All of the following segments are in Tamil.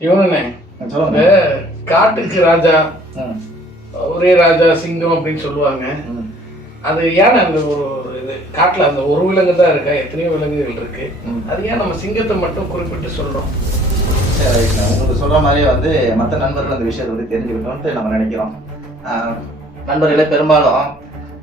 இந்த சொல்லுங்க காட்டுக்கு ராஜா ஒரே ராஜா சிங்கம் அப்படின்னு சொல்லுவாங்க. அது ஏன் அந்த ஒரு இது காட்டுல அந்த ஒரு விலங்கு தான் இருக்கா? எத்தனையோ விலங்குகள் இருக்கு. அது ஏன் நம்ம சிங்கத்தை மட்டும் குறிப்பிட்டு சொல்றோம்? சரி. உங்களுக்கு சொல்ற மாதிரியே வந்து மற்ற நண்பர்கள் அந்த விஷயத்தை வந்து தெரிஞ்சுக்கிட்டோம்ட்டு நம்ம நினைக்கிறோம். நண்பர்களே பெரும்பாலும்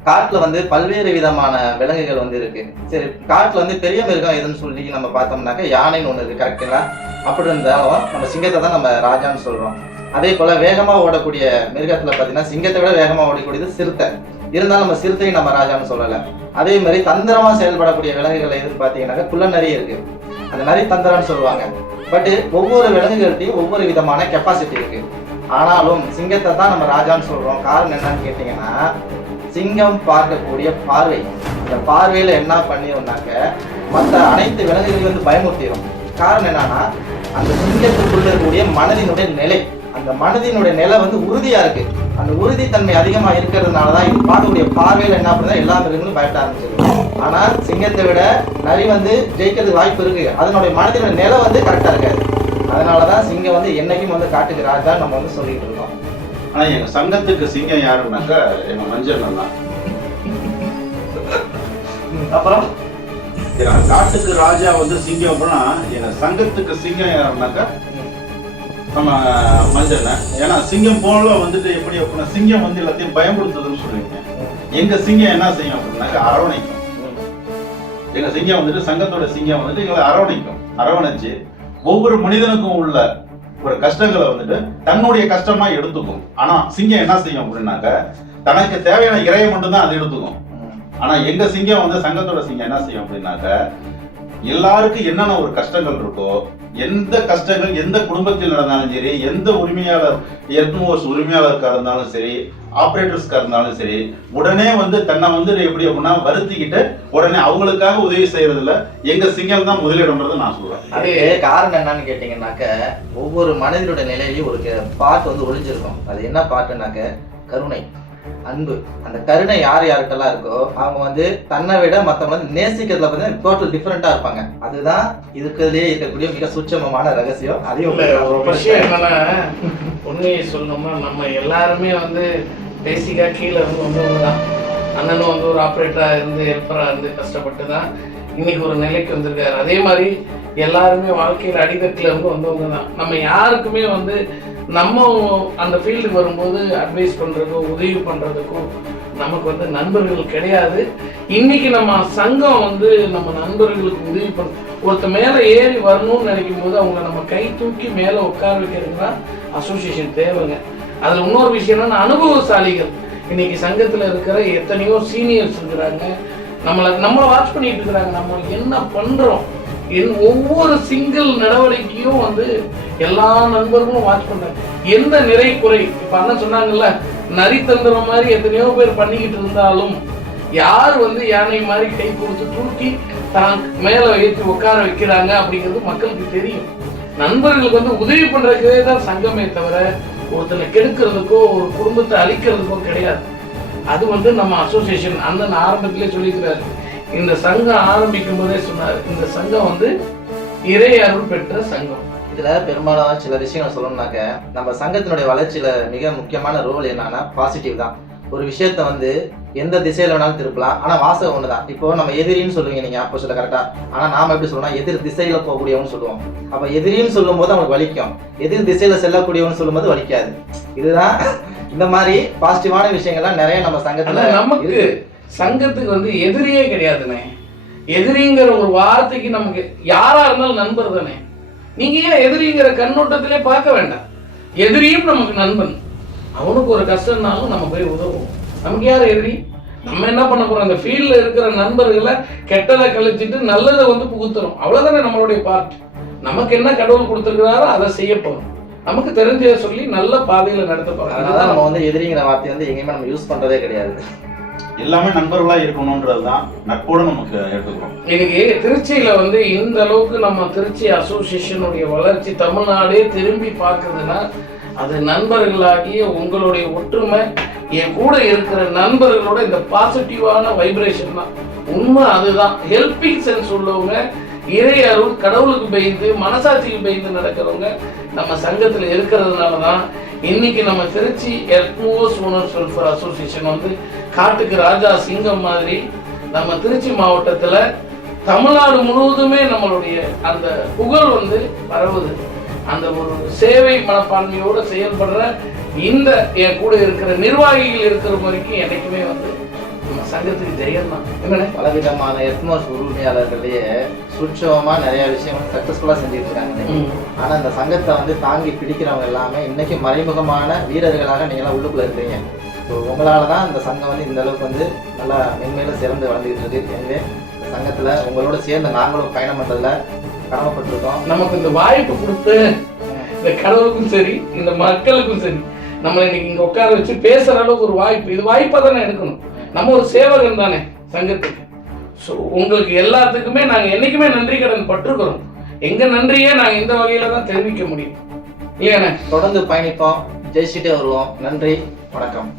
காட்டுல வந்து பல்வேறு விதமான விலங்குகள் வந்து இருக்கு. சரி காட்டுல வந்து பெரிய மிருகம் எதுன்னு சொல்லி நம்ம பார்த்தோம்னாக்க யானைன்னு ஒண்ணு இருக்கு கரெக்டுங்களா அப்படி இருந்தாலும் நம்ம சிங்கத்தை தான் நம்ம ராஜான்னு சொல்றோம். அதே போல வேகமா ஓடக்கூடிய மிருகத்துல பாத்தீங்கன்னா சிங்கத்தை விட வேகமா ஓடக்கூடியது சிறுத்தை. இருந்தாலும் நம்ம சிறுத்தையும் நம்ம ராஜான்னு சொல்லல. அதே மாதிரி தந்திரமா செயல்படக்கூடிய விலங்குகள் எதுன்னு பாத்தீங்கன்னாக்க குள்ள நிறைய இருக்கு. அந்த மாதிரி தந்திரம்னு சொல்லுவாங்க. பட் ஒவ்வொரு விலங்குகள்கிட்டையும் ஒவ்வொரு விதமான கெப்பாசிட்டி இருக்கு. ஆனாலும் சிங்கத்தை தான் நம்ம ராஜான்னு சொல்றோம். காரணம் என்னன்னு கேட்டீங்கன்னா சிங்கம் பார்க்கக்கூடிய பார்வை. இந்த பார்வையில என்ன பண்ணிடும்னாக்க மற்ற அனைத்து விலங்குகளையும் வந்து பயமுறுத்திடும் காரணம் என்னன்னா அந்த சிங்கத்துக்குள்ள இருக்கக்கூடிய மனதினுடைய நிலை. அந்த மனதினுடைய நிலை வந்து உறுதியா இருக்கு. அந்த உறுதித்தன்மை அதிகமா இருக்கிறதுனால தான் இது பார்க்கக்கூடிய பார்வையில என்ன பண்ணுதா எல்லா மிருகங்களும் பயப்பட ஆரம்பிச்சிருக்கு ஆனா சிங்கத்தை விட நரி வந்து ஜெயிக்கிறதுக்கு வாய்ப்பு இருக்கு. அதனுடைய மனதினுடைய நிலை வந்து கரெக்டா இருக்காது. அதனாலதான் சிங்கம் வந்து என்னைக்கும் வந்து காட்டுக்கு ராஜா நம்ம வந்து சொல்லிட்டு இருக்கோம். ஆனால் எங்க சங்கத்துக்கு சிங்கம் யாருன்னாக்கா எங்க மஞ்சள் தான். அப்புறம் எங்க காட்டுக்கு ராஜா வந்து சிங்கம் அப்படின்னா எங்க சங்கத்துக்கு சிங்கம் யாருனாக்கா நம்ம மஞ்சள் ஏன்னா சிங்கம் போல வந்துட்டு எப்படி அப்படின்னா சிங்கம் வந்து எல்லாத்தையும் பயன்படுத்துதுன்னு சொல்லுவீங்க. எங்க சிங்கம் என்ன செய்யும் அப்படின்னாக்கா அரவணைக்கும். எங்க சிங்கம் வந்துட்டு சங்கத்தோட சிங்கம் வந்துட்டு எங்களை அரவணைக்கும். அரவணைச்சு ஒவ்வொரு மனிதனுக்கும் உள்ள ஒரு கஷ்டங்களை வந்துட்டு தன்னுடைய கஷ்டமா எடுத்துக்கும். ஆனா சிங்கம் என்ன செய்யும் அப்படின்னாக்க தனக்கு தேவையான இறையை மட்டும்தான் அதை அது எடுத்துக்கும். ஆனா எங்க சிங்கம் வந்து சங்கத்தோட சிங்கம் என்ன செய்யும் அப்படின்னாக்க எல்லாருக்கும் என்னென்ன ஒரு கஷ்டங்கள் இருக்கோ எந்த கஷ்டங்கள் எந்த குடும்பத்தில் நடந்தாலும் சரி எந்த உரிமையாளர் எர்த்மோஸ் உரிமையாளருக்காக இருந்தாலும் சரி ஆபரேட்டர்ஸ்க்கா இருந்தாலும் சரி உடனே வந்து தன்னை வந்து எப்படி அப்படின்னா வருத்திக்கிட்டு உடனே அவங்களுக்காக உதவி செய்யறதுல எங்க சிங்கம் தான் முதலிடம்ன்றது நான் சொல்றேன். அதுக்கு காரணம் என்னன்னு கேட்டீங்கன்னாக்க ஒவ்வொரு மனிதனுடைய நிலையிலையும் ஒரு பாட்டு வந்து ஒளிஞ்சிருக்கும். அது என்ன பாட்டுனாக்க கருணை அன்பு. அந்த கருணை யார் யார்கிட்டலாம் இருக்கோ அவங்க வந்து தன்னை விட மத்தவங்க வந்து நேசிக்கிறதுல பார்த்தீங்கன்னா டோட்டல் டிஃப்ரெண்டா இருப்பாங்க. அதுதான் இருக்கிறதுலயே இருக்கக்கூடிய மிக சூட்சமமான ரகசியம். அதையும் ஒரு விஷயம் என்னன்னா உண்மையை சொல்லணுமா நம்ம எல்லாருமே வந்து பேசிக்காக கீழே இருந்து வந்தவங்க தான் அண்ணனும் வந்து ஒரு ஆப்ரேட்டராக இருந்து ஹெல்ப்பராக இருந்து கஷ்டப்பட்டு தான் இன்னைக்கு ஒரு நிலைக்கு வந்திருக்காரு. அதே மாதிரி எல்லாருமே வாழ்க்கையில் அடித்தட்டுல இருந்து வந்தவங்க தான் நம்ம யாருக்குமே வந்து நம்ம அந்த ஃபீல்டுக்கு வரும்போது அட்வைஸ் பண்ணுறதுக்கோ உதவி பண்ணுறதுக்கோ நமக்கு வந்து நண்பர்கள் கிடையாது. இன்னைக்கு நம்ம சங்கம் வந்து நம்ம நண்பர்களுக்கு உதவி பண்ண ஒருத்த மேலே ஏறி வரணும்னு நினைக்கும் போது அவங்கள நம்ம கை தூக்கி மேலே உட்கார வைக்கிறதுனா தான் அசோசியேஷன் தேவைங்க. அதில் இன்னொரு விஷயம் என்னன்னா அனுபவசாலிகள். இன்னைக்கு சங்கத்தில் இருக்கிற எத்தனையோ சீனியர்ஸ் இருக்கிறாங்க. நம்மளை நம்மளை வாட்ச் பண்ணிட்டு இருக்கிறாங்க. நம்ம என்ன பண்றோம்? என் ஒவ்வொரு சிங்கிள் நடவடிக்கையும் வந்து எல்லா நண்பர்களும் வாட்ச் பண்றாங்க. எந்த நிறை குறை? இப்ப அண்ணன் சொன்னாங்கல்ல நரி தந்திரம் மாதிரி எத்தனையோ பேர் பண்ணிக்கிட்டு இருந்தாலும் யார் வந்து யானை மாதிரி கை கொடுத்து தூக்கி தான் மேல ஏற்றி உட்கார வைக்கிறாங்க அப்படிங்கிறது மக்களுக்கு தெரியும். நண்பர்களுக்கு வந்து உதவி பண்றதுக்கே தான் சங்கமே தவிர ஒருத்தனை கெடுக்கிறதுக்கோ ஒரு குடும்பத்தை அழிக்கிறதுக்கோ கிடையாது. அது வந்து நம்ம அசோசியேஷன் அண்ணன் ஆரம்பத்திலே சொல்லிக்கிறாரு இந்த சங்கம் ஆரம்பிக்கும் போதே சொன்னார். இந்த சங்கம் வந்து இறை அருள் பெற்ற சங்கம். இதுல பெரும்பாலான சில விஷயங்கள் சொல்லணும்னாக்க நம்ம சங்கத்தினுடைய வளர்ச்சியில மிக முக்கியமான ரோல் என்னன்னா பாசிட்டிவ் தான். ஒரு விஷயத்த வந்து எந்த திசையில வேணாலும் திருப்பலாம். ஆனா வாசகம் ஒண்ணுதான். இப்போ நம்ம எதிரின்னு சொல்லுவீங்க நீங்க அப்போ சொல்ல கரெக்டா ஆனா நாம எப்படி சொல்லுவோம் எதிர் திசையில போகக்கூடியவங்க சொல்லுவோம். அப்ப எதிரின்னு சொல்லும் போது அவங்களுக்கு வலிக்கும். எதிர் திசையில செல்லக்கூடியவங்க சொல்லும்போது வலிக்காது. இதுதான் இந்த மாதிரி பாசிட்டிவான விஷயங்கள்லாம் நிறைய நம்ம சங்கத்துல நமக்கு. சங்கத்துக்கு வந்து எதிரியே கிடையாதுண்ணே. எதிரிங்கிற ஒரு வார்த்தைக்கு நமக்கு யாரா இருந்தாலும் நண்பர் தானே. நீங்க ஏன் எதிரிங்கிற கண்ணோட்டத்திலே பார்க்க வேண்டாம். எதிரியும் நமக்கு நண்பன். அவனுக்கு ஒரு கஷ்டம்னாலும் நம்ம போய் உதவும் நமக்கு யார் எதிரி? நம்ம என்ன பண்ண போறோம்? அந்த ஃபீல்டில் இருக்கிற நண்பர்களை கெட்டதை கழிச்சிட்டு நல்லதை வந்து புகுத்துறோம். அவ்வளோதானே நம்மளுடைய பார்ட் நமக்கு என்ன கடவுள் கொடுத்துருக்கிறாரோ அதை செய்ய போகிறோம் நமக்கு தெரிஞ்சதை சொல்லி நல்ல பாதையில் நடத்த போகிறோம் அதனால நம்ம வந்து எதிரிங்கிற வார்த்தையை வந்து எங்கேயுமே நம்ம யூஸ் பண்ணுறதே கிடையாது. எல்லாமே நண்பர்களா இருக்கணும்ன்றதுதான் நட்போட நமக்கு எடுத்துக்கிறோம். இன்னைக்கு திருச்சியில வந்து இந்த அளவுக்கு நம்ம திருச்சி அசோசியேஷனுடைய வளர்ச்சி தமிழ்நாடே திரும்பி பார்க்குதுன்னா அது நண்பர்களாகிய உங்களுடைய ஒற்றுமை என் கூட இருக்கிற நண்பர்களோட இந்த பாசிட்டிவான வைப்ரேஷன் தான். உண்மை அதுதான். ஹெல்பிங் சென்ஸ் உள்ளவங்க இறை அருள் கடவுளுக்கு பயந்து மனசாட்சிக்கு பயந்து நடக்கிறவங்க நம்ம சங்கத்தில் இருக்கிறதுனால தான் இன்னைக்கு நம்ம Trichy earthmovers owners welfare association வந்து காட்டுக்கு ராஜா சிங்கம் மாதிரி நம்ம திருச்சி மாவட்டத்தில் தமிழ்நாடு முழுவதுமே நம்மளுடைய அந்த புகழ் வந்து பரவுது. அந்த ஒரு சேவை மனப்பான்மையோடு செயல்படுற இந்த என் கூட இருக்கிற நிர்வாகிகள் இருக்கிற வரைக்கும் என்னைக்குமே வந்து சங்கத்துக்கு ஜெயம் தான் என்னண்ணே? பலவிதமான எத்மோஸ் உரிமையாளர்களையே சூட்சமா நிறைய விஷயங்கள் சக்சஸ்ஃபுல்லா செஞ்சுட்டு இருக்காங்க ம். ஆனா இந்த சங்கத்தை வந்து தாங்கி பிடிக்கிறவங்க எல்லாமே இன்னைக்கு மறைமுகமான வீரர்களாக நீங்க எல்லாம் உள்ளுக்குள்ள இருக்கிறீங்க. ஸோ உங்களால தான் இந்த சங்கம் வந்து இந்த அளவுக்கு வந்து நல்லா மென்மேலும் சிறந்து வளர்ந்துகிட்டு இருக்கு. எனவே சங்கத்துல உங்களோட சேர்ந்து நாங்களும் பயணம் பண்றதுல கடமைப்பட்டிருக்கோம். நமக்கு இந்த வாய்ப்பு கொடுத்து இந்த கடவுளுக்கும் சரி இந்த மக்களுக்கும் சரி நம்மளை இன்னைக்கு இங்க உட்கார வச்சு பேசுற அளவுக்கு ஒரு வாய்ப்பு. இது வாய்ப்பா தானே எடுக்கணும். நம்ம ஒரு சேவகன் தானே சங்கத்துக்கு. ஸோ உங்களுக்கு எல்லாத்துக்குமே நாங்க என்னைக்குமே நன்றி கடன் பட்டிருக்கிறோம். எங்க நன்றியே நாங்க இந்த வகையில தான் தெரிவிக்க முடியும். இல்லையாண்ணே தொடர்ந்து பயணிப்போம். ஜெயிச்சுட்டே வருவோம். நன்றி வணக்கம்.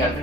நன்றி.